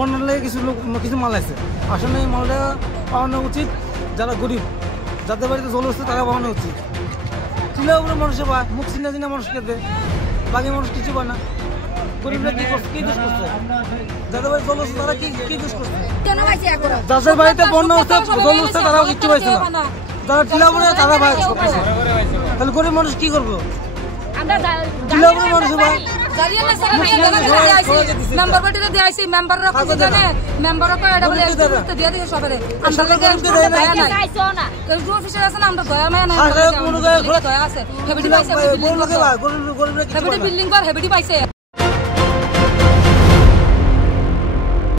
বন্যার লাগে কিছু মাল আছে। আসলে এই মালটা পাওয়ানো উচিত যারা গরিব, যাদের বাড়িতে জল হচ্ছে তারা পাওয়ানো উচিত। চিনা উপরে মানুষে পায়, মুখ চিনা চিনা মানুষ খেতে, বাকি মানুষ কিছু পায় না। গরিবরা কি করছে, কি দোষ করছে? যাদের বাড়িতে জল হচ্ছে তারা কি দোষ করছে? যাদের বাড়িতে বন্যা হচ্ছে জল হচ্ছে তারাও কিচ্ছু পাইছে না, যারা টিলা উপরে তারা পাইছে। তাহলে গরিব মানুষ কি করবো? টিলা উপরে মানুষ পায় মেম্বার বাড়িতে দিয়েছি, মেম্বাররা কত জানে, মেম্বাররা কয় এটা বলে একটু দিয়ে দিও সবারে। আমরা লাগে দয়া নাই, একটু অফিসার আছে না, আমরা দয়া মায়া নাই, দয়া আছে। হেবিডি পাইছে, হেবিডি বিল্ডিং কর, হেবিডি পাইছে।